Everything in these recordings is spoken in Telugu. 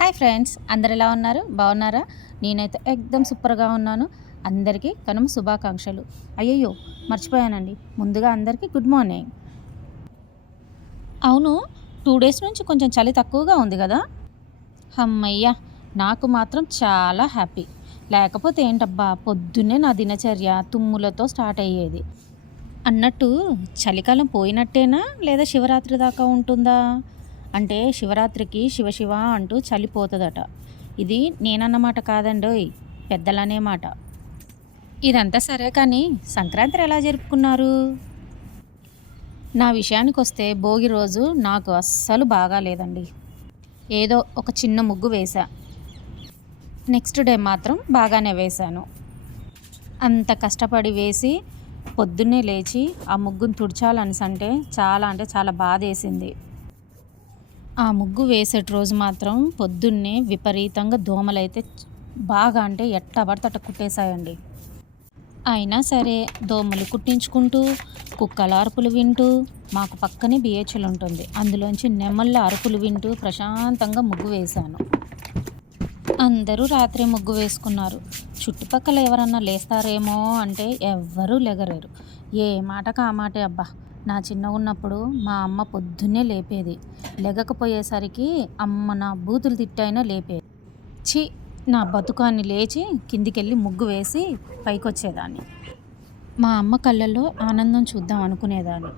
హాయ్ ఫ్రెండ్స్ అందరు ఎలా ఉన్నారు? బాగున్నారా? నేనైతే ఎక్దమ్ సూపర్గా ఉన్నాను. అందరికీ కనుమ శుభాకాంక్షలు. అయ్యయ్యో మర్చిపోయానండి. ముందుగా అందరికీ గుడ్ మార్నింగ్. అవును టూ డేస్ నుంచి కొంచెం చలి తక్కువగా ఉంది కదా? అమ్మయ్య నాకు మాత్రం చాలా హ్యాపీ. లేకపోతే ఏంటబ్బా పొద్దున్నే నా దినచర్య తుమ్ములతో స్టార్ట్ అయ్యేది. అన్నట్టు చలికాలం పోయినట్టేనా? లేదా శివరాత్రి దాకా ఉంటుందా? అంటే శివరాత్రికి శివశివ అంటూ చలిపోతుందట ఇది నేనన్నమాట కాదండోయ్ పెద్దలనే మాట. ఇదంతా సరే కానీ సంక్రాంతి ఎలా జరుపుకున్నారు? నా విషయానికి వస్తే భోగి రోజు నాకు అస్సలు బాగాలేదండి ఏదో ఒక చిన్న ముగ్గు వేశా. నెక్స్ట్ డే మాత్రం బాగానే వేశాను. అంత కష్టపడి వేసి పొద్దున్నే లేచి ఆ ముగ్గును తుడిచాలనిసంటే చాలా అంటే చాలా బాధ వేసింది ఆ ముగ్గు వేసేటి రోజు మాత్రం పొద్దున్నే విపరీతంగా దోమలైతే బాగా అంటే ఎట్ట పడితే అట్ట కుట్టేశాయండి. అయినా సరే దోమలు కుట్టించుకుంటూ కుక్కల అరుపులు వింటూ మాకు పక్కనే బిహెచ్ఎల్ ఉంటుంది. అందులోంచి నెమళ్ళ అరుపులు వింటూ ప్రశాంతంగా ముగ్గు వేశాను. అందరూ రాత్రి ముగ్గు వేసుకున్నారు. చుట్టుపక్కల ఎవరన్నా లేస్తారేమో అంటే ఎవ్వరూ లెగరేరు ఏ మాటకు ఆ మాటే అబ్బా. నా చిన్నగా ఉన్నప్పుడు మా అమ్మ పొద్దున్నే లేపేది. లెగకపోయేసరికి అమ్మ నా బూతులు తిట్టైనా లేపేది. చి నా బతుకాన్ని లేచి కిందికెళ్ళి ముగ్గు వేసి పైకొచ్చేదాన్ని. మా అమ్మ కళ్ళల్లో ఆనందం చూద్దాం అనుకునేదాన్ని.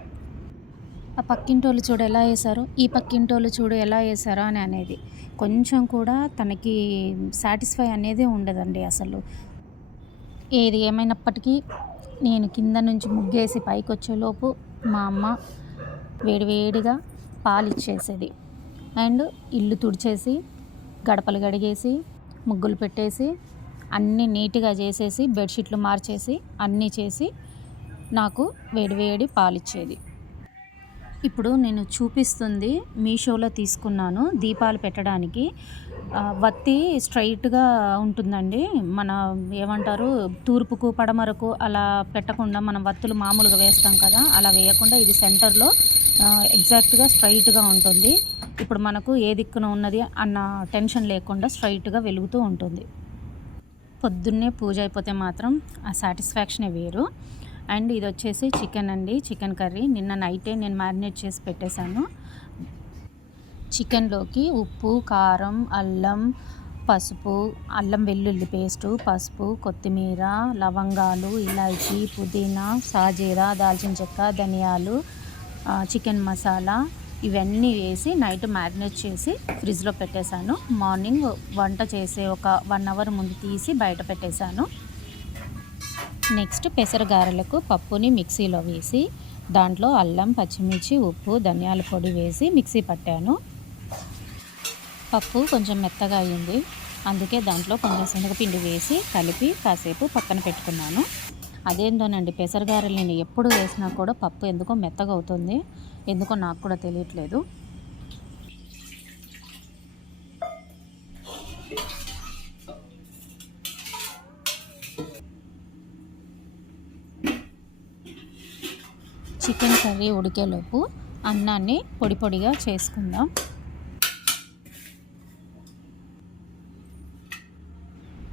ఆ పక్కింటోళ్ళు చూడు ఎలా వేశారు ఈ పక్కింటోళ్ళు చూడు ఎలా వేశారు అని అనేది. కొంచెం కూడా తనకి సాటిస్ఫై అనేది ఉండదండి అసలు. ఏది ఏమైనప్పటికీ నేను కింద నుంచి ముగ్గేసి పైకి వచ్చేలోపు మా అమ్మ వేడివేడిగా పాలు ఇచ్చేసేది. అండ్ ఇల్లు తుడిచేసి గడపలు గడిగేసి ముగ్గులు పెట్టేసి అన్నీ నీట్గా చేసేసి బెడ్షీట్లు మార్చేసి అన్నీ చేసి నాకు వేడివేడి పాలిచ్చేది ఇప్పుడు నేను చూపిస్తుంది మీషోలో తీసుకున్నాను దీపాలు పెట్టడానికి. వత్తి స్ట్రైట్గా ఉంటుందండి. మన ఏమంటారు తూర్పుకు పడమరకు అలా పెట్టకుండా మనం వత్తులు మామూలుగా వేస్తాం కదా అలా వేయకుండా ఇది సెంటర్లో ఎగ్జాక్ట్గా స్ట్రైట్గా ఉంటుంది. ఇప్పుడు మనకు ఏ దిక్కున ఉన్నది అన్న టెన్షన్ లేకుండా స్ట్రైట్గా వెలుగుతూ ఉంటుంది. పొద్దున్నే పూజ అయిపోతే మాత్రం ఆ సాటిస్ఫాక్షనే వేరు. అండ్ ఇది వచ్చేసి చికెన్ అండి చికెన్ కర్రీ. నిన్న నైటే నేను మ్యారినేట్ చేసి పెట్టేశాను. చికెన్లోకి ఉప్పు కారం అల్లం పసుపు అల్లం వెల్లుల్లి పేస్టు పసుపు కొత్తిమీర లవంగాలు ఇలాచి పుదీనా సాజీరా దాల్చిన చెక్క ధనియాలు చికెన్ మసాలా ఇవన్నీ వేసి నైట్ మ్యారినేట్ చేసి ఫ్రిడ్జ్లో పెట్టేశాను. మార్నింగ్ వంట చేసే ఒక వన్ అవర్ ముందు తీసి బయట పెట్టేశాను. నెక్స్ట్ పెసరగారలకు పప్పుని మిక్సీలో వేసి దాంట్లో అల్లం పచ్చిమిర్చి ఉప్పు ధనియాల పొడి వేసి మిక్సీ పట్టాను. పప్పు కొంచెం మెత్తగా అయ్యింది అందుకే దాంట్లో కొంచెం శనగపిండి వేసి కలిపి కాసేపు పక్కన పెట్టుకున్నాను. అదేంటోనండి పెసరగారలు నేను ఎప్పుడు వేసినా కూడా పప్పు ఎందుకో మెత్తగా అవుతుంది. ఎందుకో నాకు కూడా తెలియట్లేదు. చికెన్ కర్రీ ఉడికేలోపు అన్నాన్ని పొడి పొడిగా చేసుకుందాం.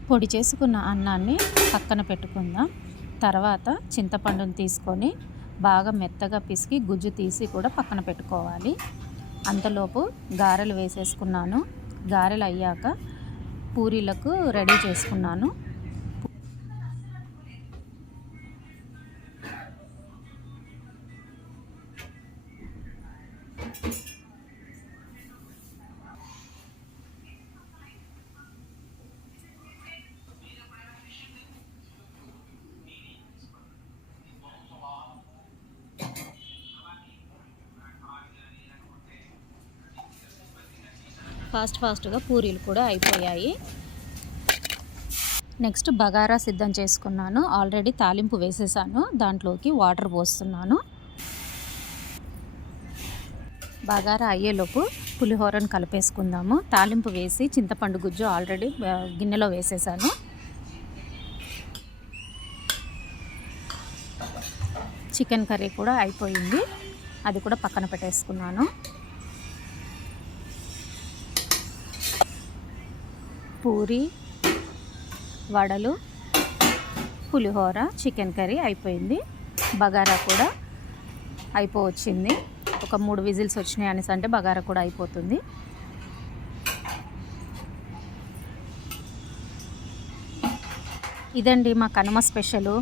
పొడి చేసుకున్న అన్నాన్ని పక్కన పెట్టుకుందాం. తర్వాత చింతపండుని తీసుకొని బాగా మెత్తగా పిసికి గుజ్జు తీసి కూడా పక్కన పెట్టుకోవాలి. అంతలోపు గారెలు వేసేసుకున్నాను. గారెలు అయ్యాక పూరీలకు రెడీ చేసుకున్నాను. ఫాస్ట్ ఫాస్ట్గా పూరీలు కూడా అయిపోయాయి. నెక్స్ట్ బగారా సిద్ధం చేసుకున్నాను. ఆల్రెడీ తాలింపు వేసేసాను. దాంట్లోకి వాటర్ పోస్తున్నాను. బగారా అయ్యేలోపు పులిహోరను కలిపేసుకుందాము. తాలింపు వేసి చింతపండు గుజ్జు ఆల్రెడీ గిన్నెలో వేసేసాను. చికెన్ కర్రీ కూడా అయిపోయింది. అది కూడా పక్కన పెట్టేసుకున్నాను. పూరి వడలు పులిహోర చికెన్ కర్రీ అయిపోయింది. బగారా కూడా అయిపోవచ్చింది. ఒక మూడు విజిల్స్ వచ్చినాయి అనేసి అంటే బగారా కూడా అయిపోతుంది. ఇదండి మా కనుమ స్పెషల్.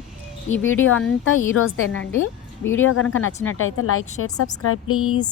ఈ వీడియో అంతా ఈరోజుదేనండి వీడియో కనుక నచ్చినట్టయితే లైక్ షేర్ సబ్స్క్రైబ్ ప్లీజ్.